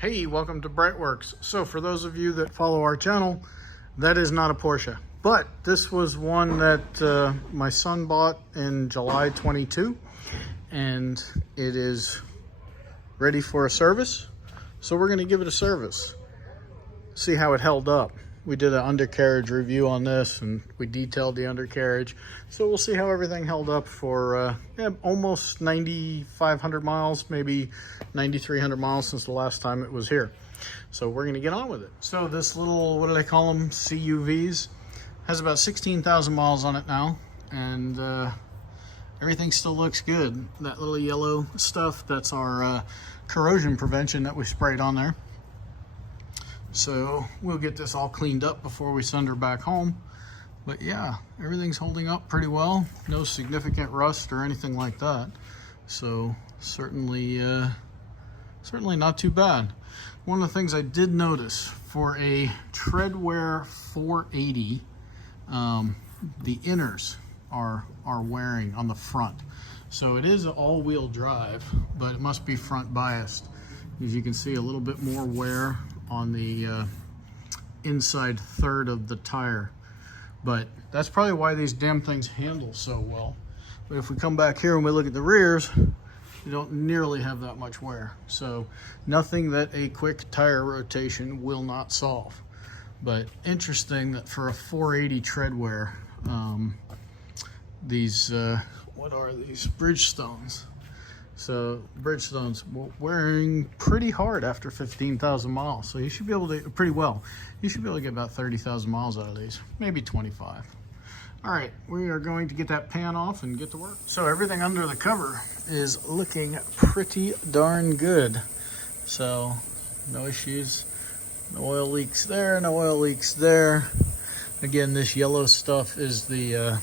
Hey, welcome to BreitWerks. So for those of you that follow our channel, that is not a Porsche, but this was one that my son bought in July 22, and it is ready for a service. So we're gonna give it a service, see how it held up. We did an undercarriage review on this and we detailed the undercarriage. So we'll see how everything held up for almost 9,500 miles, maybe 9,300 miles since the last time it was here. So we're gonna get on with it. So this little, what do they call them, CUVs, has about 16,000 miles on it now. And everything still looks good. That little yellow stuff, that's our corrosion prevention that we sprayed on there. So we'll get this all cleaned up before we send her back home. But yeah, everything's holding up pretty well. No significant rust or anything like that. So certainly not too bad. One of the things I did notice for a treadwear 480, the inners are wearing on the front. So it is all-wheel drive, but it must be front biased. As you can see, a little bit more wear on the inside third of the tire, but that's probably why these damn things handle so well. But if we come back here and we look at the rears, you don't nearly have that much wear. So nothing that a quick tire rotation will not solve. But interesting that for a 480 treadwear, these what are these, Bridgestones? So Bridgestone's wearing pretty hard after 15,000 miles. So you should be able to, pretty well, you should be able to get about 30,000 miles out of these, maybe 25. All right, we are going to get that pan off and get to work. So everything under the cover is looking pretty darn good. So no issues, no oil leaks there, no oil leaks there. Again, this yellow stuff is the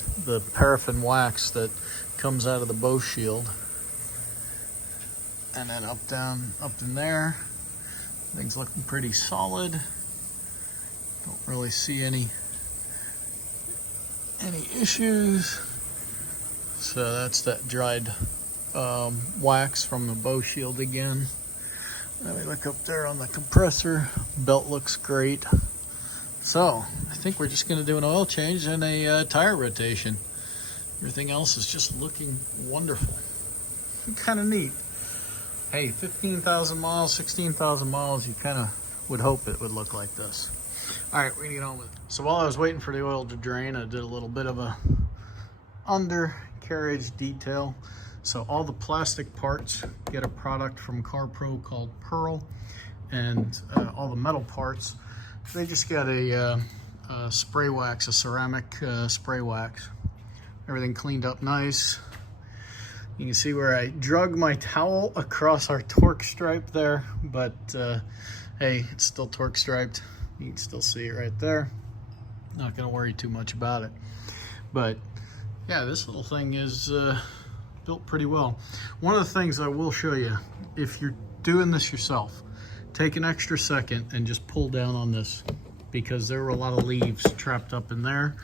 paraffin wax that comes out of the bow shield. And then up in there, things looking pretty solid. Don't really see any issues. So that's that dried wax from the bow shield again. Let me look up there on the compressor. Belt looks great. So I think we're just going to do an oil change and a tire rotation. Everything else is just looking wonderful. Kind of neat. Hey, 15,000 miles, 16,000 miles, you kind of would hope it would look like this. All right, we're gonna get on with it. So while I was waiting for the oil to drain, I did a little bit of a undercarriage detail. So all the plastic parts get a product from CarPro called Pearl, and all the metal parts, they just got a spray wax, a ceramic spray wax. Everything cleaned up nice. You can see where I drug my towel across our torque stripe there, but hey, it's still torque striped. You can still see it right there. Not gonna worry too much about it. But yeah, this little thing is built pretty well. One of the things I will show you, if you're doing this yourself, take an extra second and just pull down on this, because there were a lot of leaves trapped up in there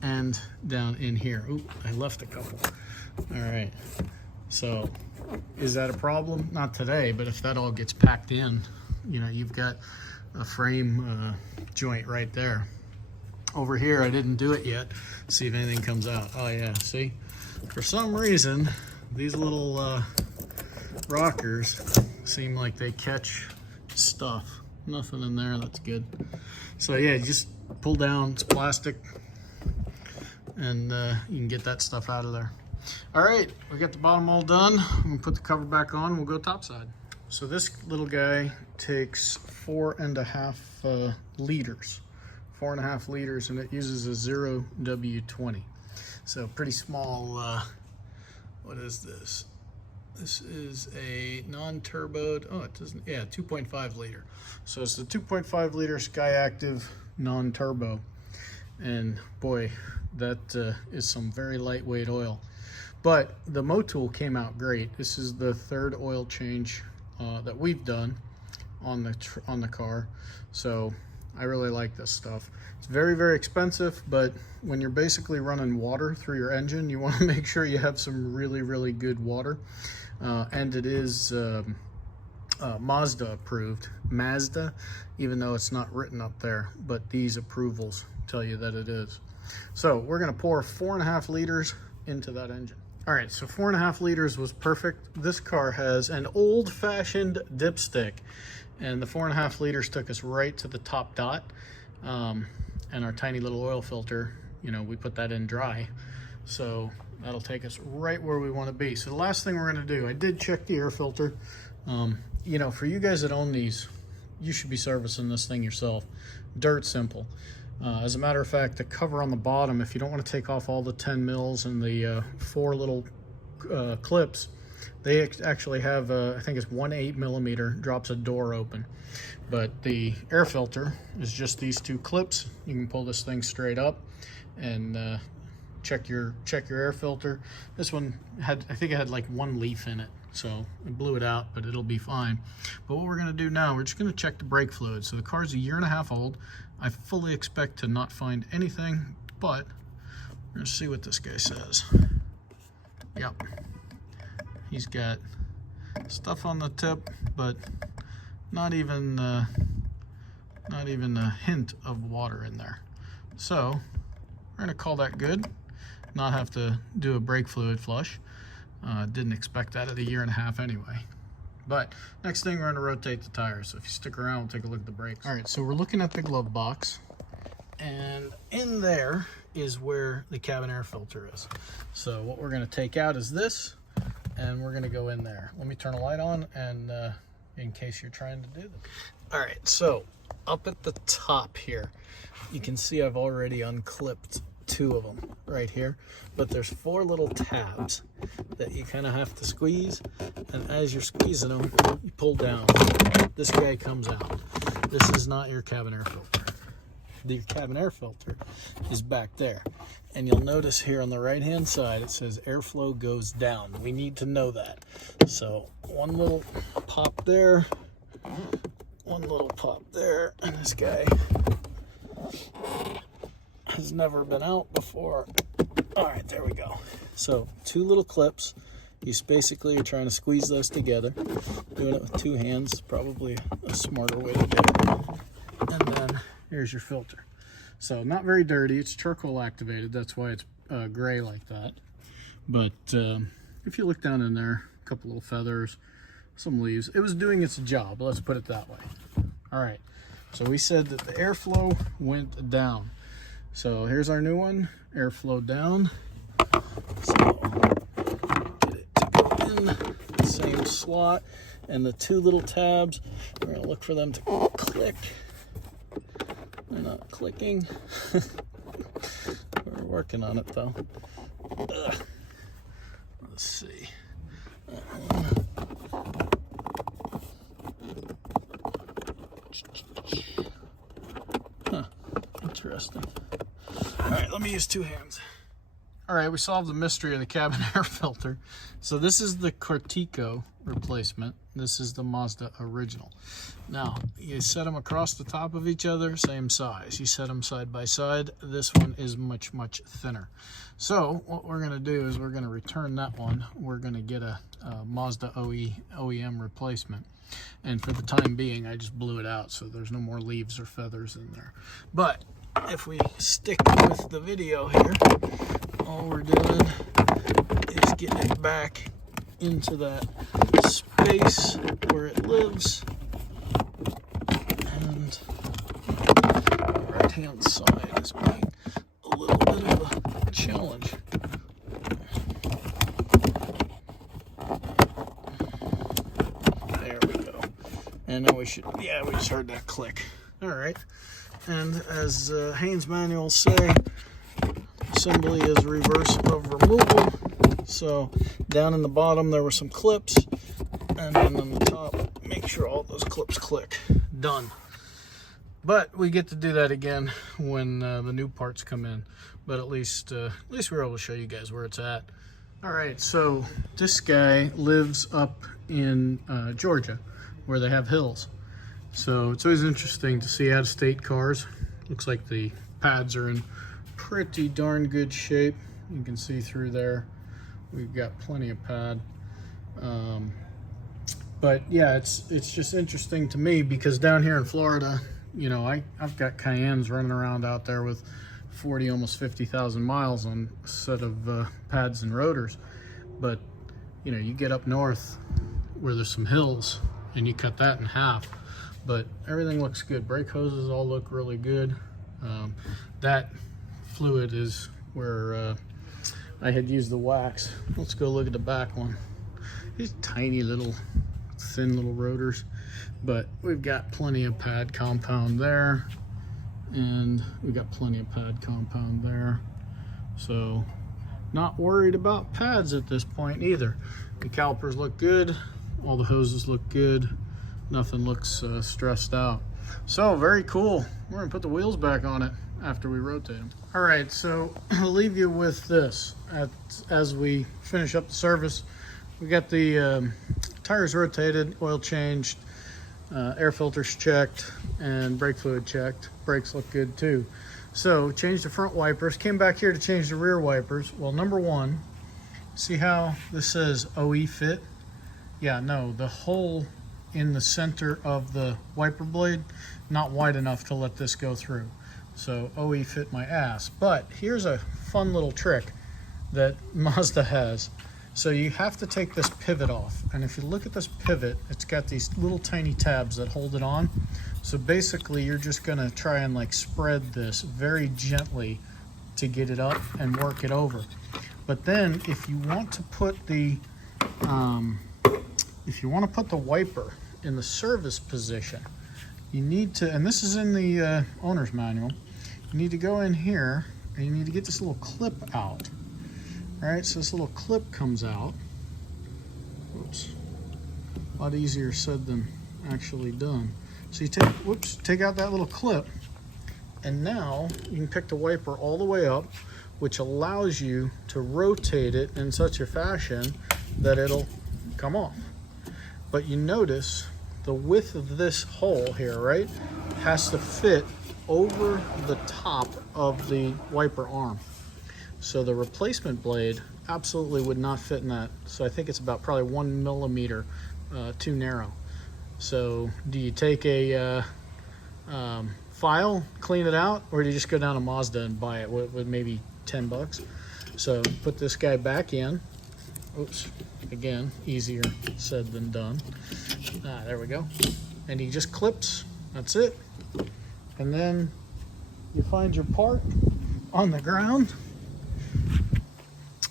and down in here. Ooh, I left a couple. All right, so is that a problem? Not today, but if that all gets packed in, you know, you've got a frame joint right there. Over here, I didn't do it yet. See if anything comes out. Oh yeah, see? For some reason, these little rockers seem like they catch stuff. Nothing in there, that's good. So yeah, just pull down, it's plastic, and you can get that stuff out of there. All right, we got the bottom all done. I'm gonna put the cover back on, we'll go topside. So this little guy takes 4.5 liters. 4.5 liters, and it uses a 0W20. So pretty small, what is this? This is a non-turboed, oh, it doesn't, yeah, 2.5 liter. So it's the 2.5 liter Skyactiv non-turbo. And boy, that is some very lightweight oil. But the Motul came out great. This is the third oil change that we've done on the car. So I really like this stuff. It's very, very expensive, but when you're basically running water through your engine, you want to make sure you have some really, really good water. And it is Mazda approved. Mazda, even though it's not written up there, but these approvals tell you that it is. So we're gonna pour 4.5 liters into that engine. All right, so 4.5 liters was perfect. This car has an old-fashioned dipstick, and the 4.5 liters took us right to the top dot. And our tiny little oil filter, you know, we put that in dry. So that'll take us right where we want to be. So the last thing we're going to do, I did check the air filter. You know, for you guys that own these, you should be servicing this thing yourself. Dirt simple. As a matter of fact, the cover on the bottom, if you don't want to take off all the 10 mils and the 4 little clips, they actually have, I think it's 1/8 millimeter, drops a door open. But the air filter is just these 2 clips. You can pull this thing straight up and check your air filter. This one had, I think it had like 1 leaf in it, so I blew it out, but it'll be fine. But what we're gonna do now, we're just gonna check the brake fluid. So the car's 1.5 years old. I fully expect to not find anything, but we're gonna see what this guy says. Yep, he's got stuff on the tip, but not even a hint of water in there. So we're gonna call that good. Not have to do a brake fluid flush. Didn't expect that at 1.5 years anyway. But next thing, we're gonna rotate the tires. So if you stick around, we'll take a look at the brakes. All right, so we're looking at the glove box, and in there is where the cabin air filter is. So what we're gonna take out is this, and we're gonna go in there. Let me turn a light on, and in case you're trying to do this. All right, so up at the top here, you can see I've already unclipped 2 of them right here, but there's 4 little tabs that you kind of have to squeeze, and as you're squeezing them, you pull down. This guy comes out. This is not your cabin air filter. The cabin air filter is back there, and you'll notice here on the right hand side it says airflow goes down. We need to know that. So 1 little pop there, 1 little pop there, and this guy has never been out before. All right, there we go. So 2 little clips. You basically are trying to squeeze those together. Doing it with 2 hands is probably a smarter way to do it. And then here's your filter. So not very dirty. It's charcoal activated. That's why it's gray like that. But if you look down in there, a couple little feathers, some leaves. It was doing its job. Let's put it that way. All right. So we said that the airflow went down. So here's our new one, airflow down. So get it to go in the same slot, and the 2 little tabs, we're gonna look for them to click. They're not clicking. We're working on it though. Let's see. Huh, interesting. All right, let me use 2 hands. All right, we solved the mystery of the cabin air filter. So this is the Cortico replacement. This is the Mazda original. Now, you set them across the top of each other, same size. You set them side by side. This one is much, much thinner. So what we're gonna do is we're gonna return that one. We're gonna get a Mazda OEM replacement. And for the time being, I just blew it out, so there's no more leaves or feathers in there. But if we stick with the video here, all we're doing is getting it back into that space where it lives, and the right hand side is being a little bit of a challenge. There we go. And now we should, yeah, we just heard that click. All right. And as Haynes manuals say, assembly is reverse of removal. So down in the bottom there were some clips, and then on the top, make sure all those clips click. Done. But we get to do that again when the new parts come in. But at least we're able to show you guys where it's at. All right, so this guy lives up in Georgia, where they have hills. So it's always interesting to see out-of-state cars. Looks like the pads are in pretty darn good shape. You can see through there. We've got plenty of pad. But yeah, it's just interesting to me because down here in Florida, you know, I've got Cayennes running around out there with 40, almost 50,000 miles on a set of pads and rotors. But, you know, you get up north where there's some hills and you cut that in half. But everything looks good. Brake hoses all look really good. That fluid is where I had used the wax. Let's go look at the back one. These tiny little, thin little rotors, but we've got plenty of pad compound there, and we've got plenty of pad compound there. So not worried about pads at this point either. The calipers look good. All the hoses look good. Nothing looks stressed out. So very cool. We're gonna put the wheels back on it after we rotate them. All right, so I'll leave you with this. As we finish up the service, we got the tires rotated, oil changed, air filters checked, and brake fluid checked. Brakes look good too. So changed the front wipers, came back here to change the rear wipers. Well, number one, see how this says OE fit? Yeah, no, the hole in the center of the wiper blade, not wide enough to let this go through. So OE fit my ass. But here's a fun little trick that Mazda has. So you have to take this pivot off. And if you look at this pivot, it's got these little tiny tabs that hold it on. So basically you're just gonna try and like spread this very gently to get it up and work it over. But then if you want to put the wiper in the service position, you need to, and this is in the owner's manual, you need to go in here and you need to get this little clip out. All right, so this little clip comes out. Oops, a lot easier said than actually done. So you take out that little clip, and now you can pick the wiper all the way up, which allows you to rotate it in such a fashion that it'll come off. But you notice the width of this hole here, right, has to fit over the top of the wiper arm. So the replacement blade absolutely would not fit in that. So I think it's about probably 1 millimeter too narrow. So do you take a file, clean it out, or do you just go down to Mazda and buy it with maybe 10 bucks? So put this guy back in. Oops, again, easier said than done. There we go. And he just clips, that's it. And then you find your part on the ground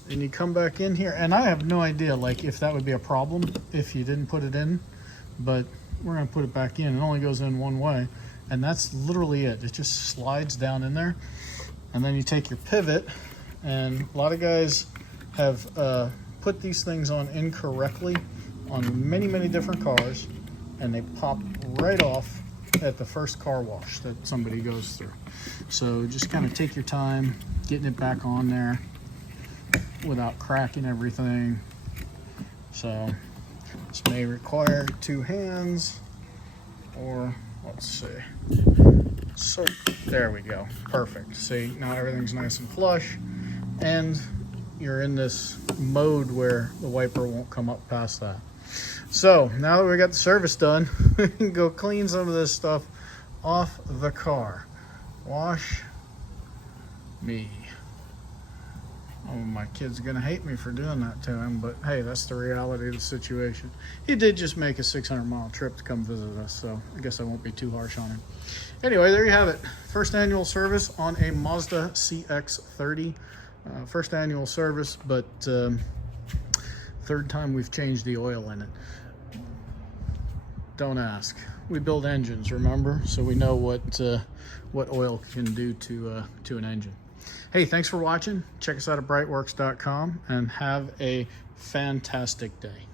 and you come back in here. And I have no idea like if that would be a problem if you didn't put it in, but we're gonna put it back in. It only goes in one way, and that's literally it. It just slides down in there. And then you take your pivot, and a lot of guys have put these things on incorrectly on many, many different cars, and they pop right off at the first car wash that somebody goes through. So just kind of take your time getting it back on there without cracking everything. So this may require 2 hands, or let's see. So there we go, perfect. See, now everything's nice and flush, and you're in this mode where the wiper won't come up past that. So now that we got the service done, we can go clean some of this stuff off the car. Wash me. Oh, my kid's gonna hate me for doing that to him, but hey, that's the reality of the situation. He did just make a 600-mile trip to come visit us, so I guess I won't be too harsh on him. Anyway, there you have it. First annual service on a Mazda CX-30. First annual service, but third time we've changed the oil in it. Don't ask. We build engines, remember? So we know what oil can do to an engine. Hey, thanks for watching. Check us out at BreitWerks.com and have a fantastic day.